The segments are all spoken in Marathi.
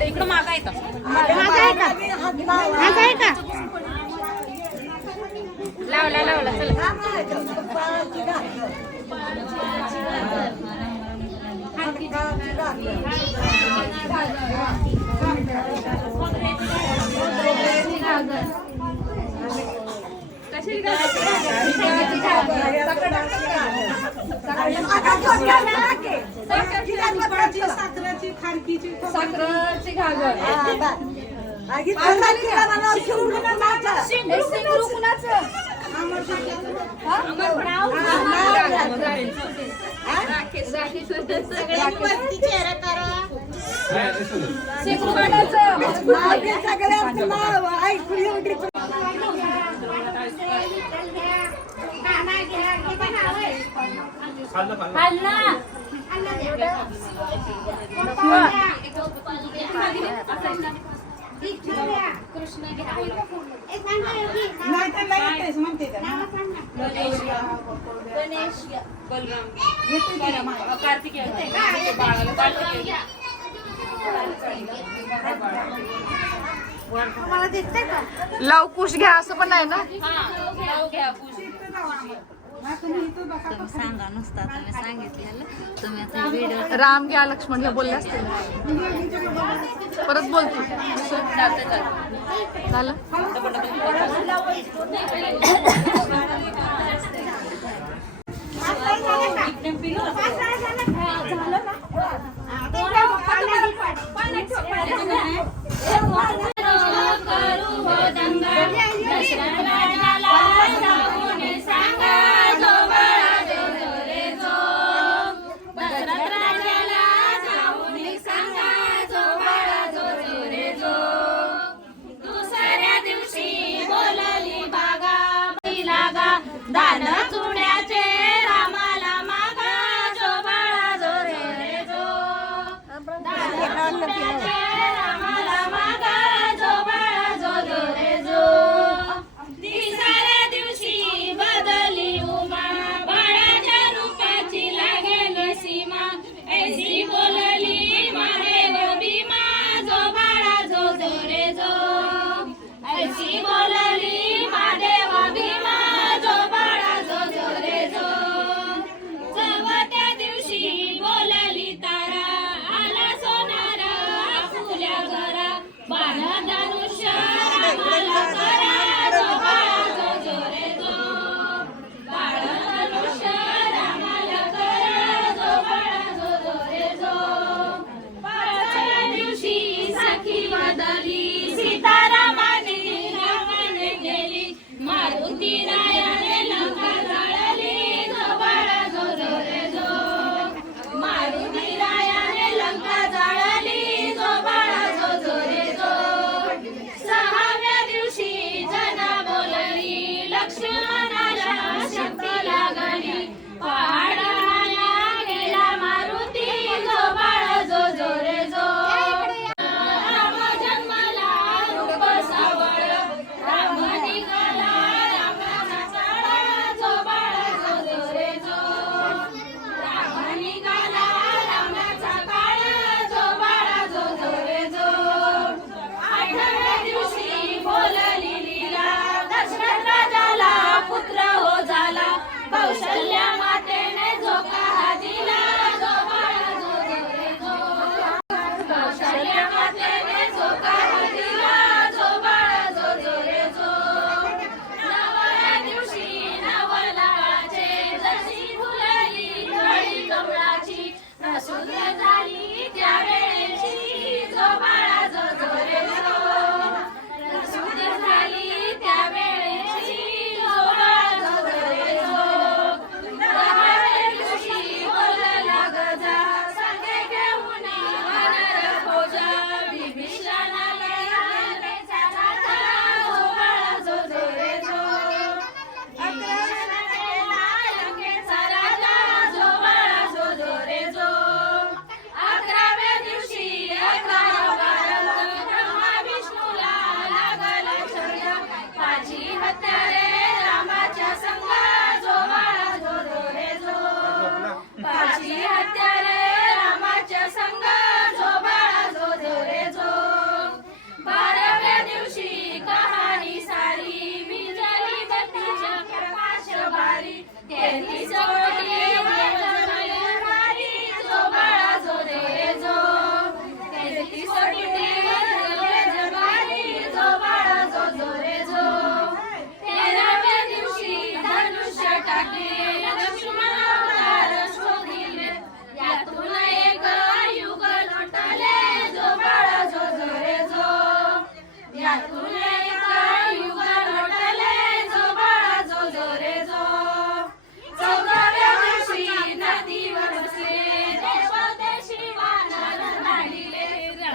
इकडं मागा आहे का? लावला लावला चला. साखराची खारकीची साखराची घागर लवकुश घ्या असं पण नाही ना. तुम्ही सांगा नुसता तुम्ही सांगितलेलं तुम्ही आता व्हिडिओ राम घ्या लक्ष्मण घ्या बोलले असते परत बोलतो झालं.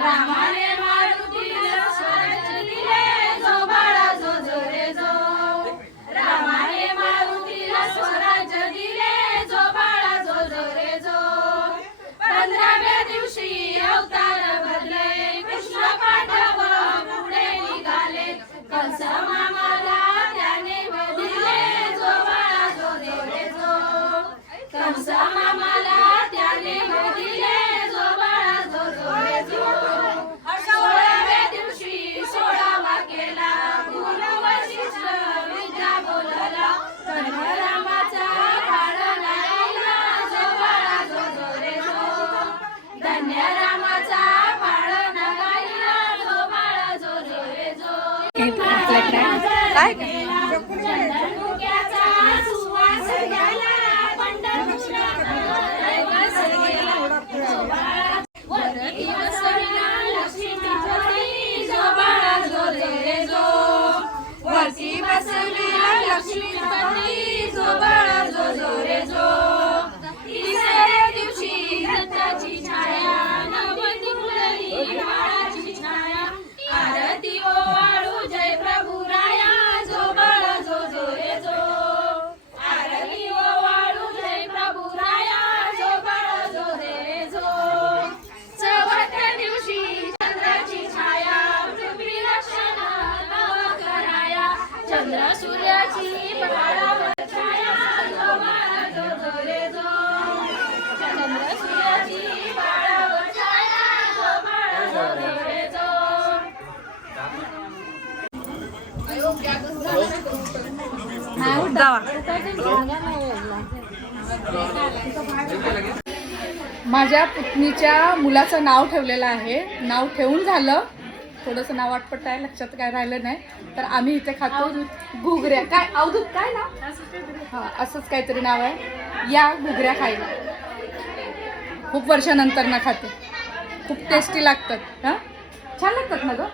रामाने मारुतीला स्वराज्य दिले जो बाळा जो जो रे जो रामाने मारुतीला स्वराज्य दिले जो बाळा जो जो रे जो 15व्या दिवशी अवतार बदले कृष्ण पांडव पुढे निघाले कंस मामाला त्याने वधिले जो बाळा जो जो रे जो कंस मामाला त्याने वधिले जो बाळा जो जो रे जो 16व्या दिवशी 16वा केला गुरु वशिष्ठ विद्या बोलला रामाचा काळ लागला जो बाळा जो जो रे जो धन्य रामाचा बाळ नगाईला जो बाळा जो जो रे जो काय पंढरपुराचा सुवास घ्यायला पंढरपुरात बसलेला जो बाळा वरती बसविला लक्ष्मीची जोडी जो बाळा जो जो रे जो वरती बसविला लक्ष्मीपती जो बाळा जो जो रे जो 3ऱ्या दिवशी दत्ताची छाया नवती फुलली बाळाची छाया आरती ओवाळू जय प्रभू राया जो बाळा जो जो रे जो आरती ओवाळू जय प्रभू राया जो बाळा जो रे जो 4व्या दिवशी चंद्राची छाया पृथ्वी रक्षण तव कराया चंद्र सूर्याची बाळावर छाया जो बाळा जो जो रे जो चंद्र सूर्याची बाळावर छाया जो बाळा जो जो रे जो जावा माझ्या पुतणीच्या मुलाचं नाव ठेवलेलं आहे. नाव ठेवून झालं, थोडंसं नाव आटपट आहे, लक्षात काय राहिलं नाही. तर आम्ही इथे खातो घुगऱ्या. काय अवधूत काय नाव? हां असंच काहीतरी नाव आहे. या घुगऱ्या खायला खूप वर्षानंतर ना खाते. खूप टेस्टी लागतात. हां छान लागतात ना गं.